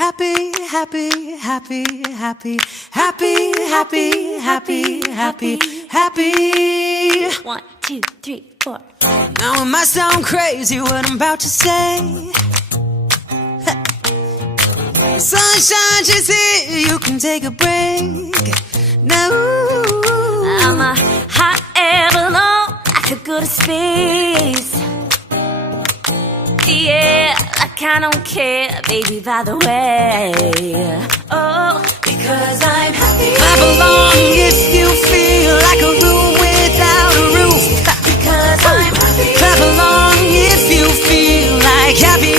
happy, happy, happy, happy, happy, happy, happy, happy, happy. 1, 2, 3, 4. Now it might sound crazy what I'm about to say. Sunshine just here, you can take a break. No, I'm a hot air balloon, I could go to space. Yeah, like I don't care, baby, by the way. Oh, because I'm happy. clap along if you feel like a room without a roof. Because I'm happy. Clap along if you feel like happy